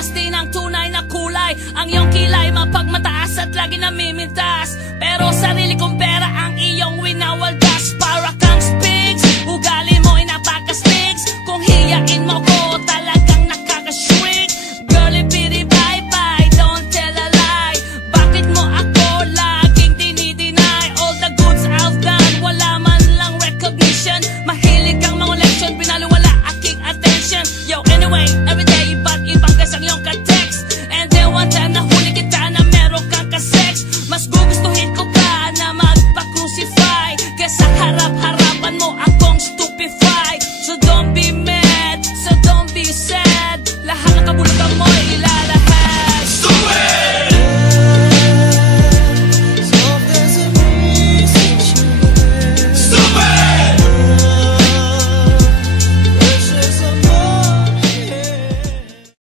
Wakas din ang tunay na kulay. Ang iyong kilay mapagmataas at lagi namimintas, pero sarili kong pera ang iyong winawaldas. Para kang spigs, ugali mo'y napaka-stigs. Kung hiyain mo ko, talagang nakaka-shrink. Girlie pity bye bye, don't tell a lie. Bakit mo ako laging dinideny? All the goods I've done, wala man lang recognition. Mahilig kang mga leksyon, pinaliwala aking attention. Yo, anyway, everyday, ba't ibang gas ang iyong ka-text? And then one time nahuli kita na meron kang ka-sex. Mas gugustuhin ko pa na magpa-crucify kesa harap-harapan mo akong stupefied. So don't